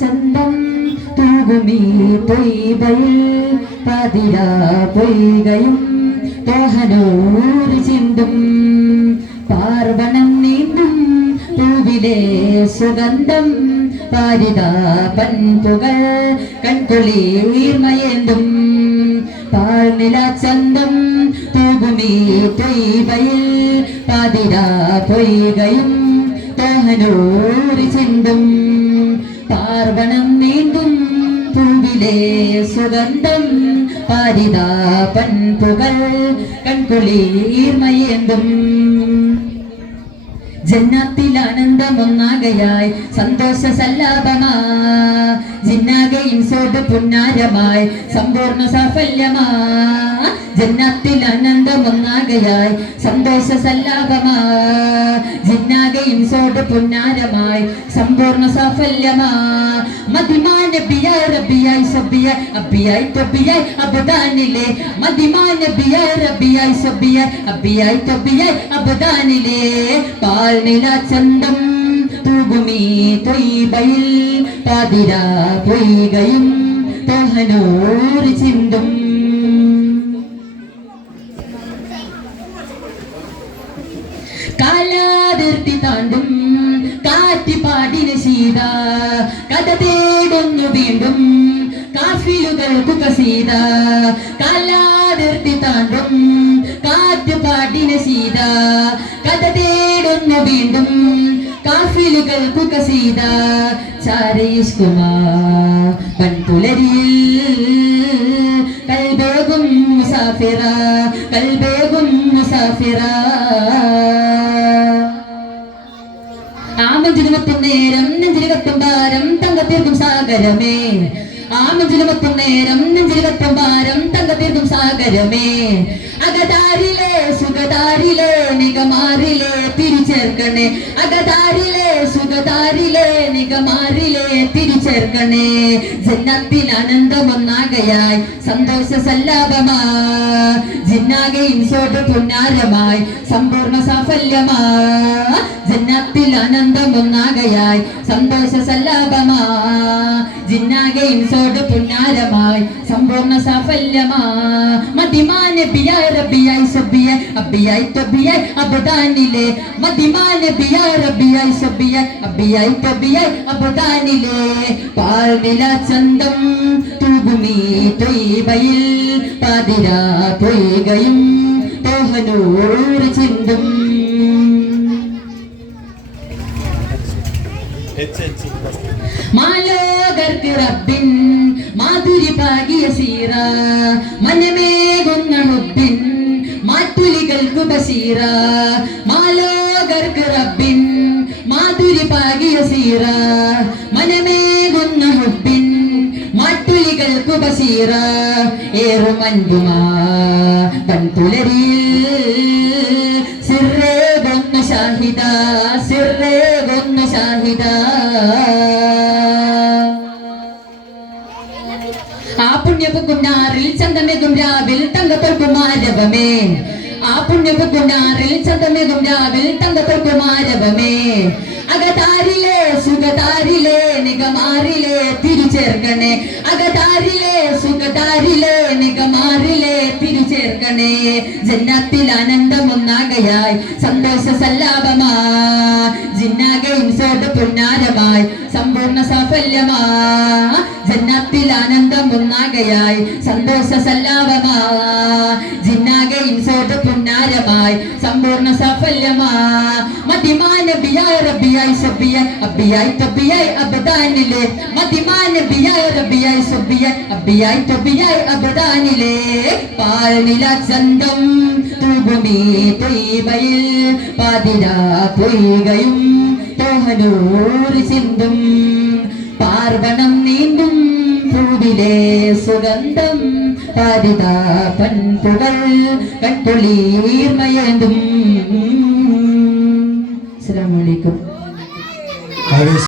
ചന്തം തൂകുമീ തൊയ്ബയിൽ പതിരാ പൊയ്കയും തോഹനൂർ ചിന്തും പാർവണം നീന്തും പൂവിലെ സുഗന്ധം പാരിതാ പൻപുകൾ കൺകുളിർമയേന്തും പാൽനില ചന്തം തൂകുമീ തൊയ്ബയിൽ പതിരാ പൊയ്കയും തോഹനൂർ ചിന്തും പാർവണം നീന്തും പൂവിലെ സുഗന്ധം പാരിതാ പൻപുകൾ കൺകുളിർമയേന്തും ജന്നത്തിൽ ആനന്ദമൊന്നാകയായി സന്തോഷ സല്ലാപമാ ജിന്നാകയും സോട് പുന്നാരമായി സമ്പൂർണ്ണ സാഫല്യമാ ജന്നത്തിൽ ആനന്ദമൊന്നാകയായി സന്തോഷ സല്ലാപമാ ജിന്നാകയും സോട് പുന്നാരമായി സമ്പൂർണ്ണ സാഫല്യമാ മദിമാ നബിയായി റബിയായി സബിയായി അബിയായി തൊബിയായി അബദാനിലെ മദിമാ നബിയായി റബിയായി സബിയായി അബിയായി തൊബിയായി അബദാനിലെ പാൽനില ചന്തം തൂകുമീ തൊയ്ബയിൽ പാതിരാ പൊയ്കയും തോഹനൂർ ചിന്തും കാലാതിർത്തി താണ്ടും കാറ്റി പാടിന് സീത കഥ തേടുന്നു വീണ്ടും കാഫിലുകൾക്കു കസീത കാലാതിർത്തി താണ്ടും കാറ്റ് പാടിന് സീത കഥ തേടുന്നു വീണ്ടും കാഫിലുകൾക്കു കസീത ചാരയിഷ്കുമാ പൺപുലരിയിൽ കൽബേകും മുസാഫിറ കൽബേകും മുസാഫിറ ആമഞ്ചിലുമത്തും നേരം നെഞ്ചിലുകത്തും ഭാരം തങ്കത്തീർക്കും സാഗരമേ ആമഞ്ചിലുമത്തും നേരം നെഞ്ചിലുകത്തും ഭാരം തങ്കത്തീർക്കും സാഗരമേ അകതാരിലെ സുഖതാരിലെ നിഗമാറിലെ തിരിച്ചേർക്കണേ അകതാരിലെ സുഖതാരിലെ നിഗമാറിലെ തിരിച്ചേർക്കണേ ജന്നത്തിൽ ആനന്ദമൊന്നാകയായി സന്തോഷ സല്ലാപമാ ജിന്നാകയും സോട് പുന്നാരമായി സമ്പൂർണ്ണ സാഫല്യമാ ജന്നത്തിൽ ആനന്ദമൊന്നാകയായി സന്തോഷ സല്ലാപമാ ജിന്നാകയും സോട് പുന്നാരമായി സമ്പൂർണ്ണ സാഫല്യമാ മദിമാ നബിയായി റബിയായി സബിയായി അബിയായി തൊബിയായി അബദാനിലെ മദിമാ നബിയായി റബിയായി സബിയായി അബിയായി തൊബിയായി അബദാനിലെ പാൽനില ചന്തം തൂകുമീ തൊയ്ബയിൽ പാതിരാ പൊയ്കയും തോഹനൂർ ചിന്തും മാലോകർക്ക് റബ്ബിൻ മാധുരി പാകിയ സീറ മനമേകുന്ന ഹുബ്ബിൻ മാറ്റുലികൾക്കു ബസീറ മാലോകർക്ക് റബ്ബിൻ മാധുരി പാകിയ സീറ മനമേകുന്ന ഹുബ്ബിൻ മാറ്റുലികൾക്കു ബസീറ ഏറുമൻപുമാ പൺപുലരിയിൽ സിറേകൊന്ന ഷാഹിദ സിറേകൊന്ന ഷാഹിദ ആ പുണ്യപുക്കുന്നാറിൽ ചന്തമേകും രാവിൽ തങ്കത്തൊൽക്കുമാരവമേ ആ പുണ്യപുക്കുന്നാറിൽ ചന്തമേകും രാവിൽ തങ്കത്തൊൽക്കുമാരവമേ അകതാരിലെ സുഖതാരിലെ നിഗമാറിലെ തിരിച്ചേർക്കണേ അകതാരിലെ സുഖതാരിലെ നിഗമാറിലെ തിരിച്ചേർക്കണേ ജന്നത്തിൽ ആനന്ദമൊന്നാകയായി സന്തോഷ സല്ലാപമാ ജിന്നാകയും സോട് പുന്നാരമായി സമ്പൂർണ്ണ സാഫല്യമാ ജന്നത്തിൽ ആനന്ദമൊന്നാകയായി സന്തോഷ സല്ലാപമാ ജിന്നാകയും സോട് പുന്നാരമായി സമ്പൂർണ്ണ സാഫല്യമാ മദിമാ നബിയായി റബിയായി സബിയായി അബിയായി തൊബിയായി അബദാനിലെ മദിമാ നബിയായി റബിയായി സബിയായി അബിയായി തൊബിയായി അബദാനിലെ പാൽനില ചന്തം തൂകുമീ തൊയ്ബയിൽ പാതിരാ പൊയ്കയും തോഹനൂർ ചിന്തും പാർവണം നീന്തും പൂവിലെ സുഗന്ധം പാരിതാ പൻപുകൾ കൺകുളിർമയേന്തും. അസ്സലാമു അലൈക്കും.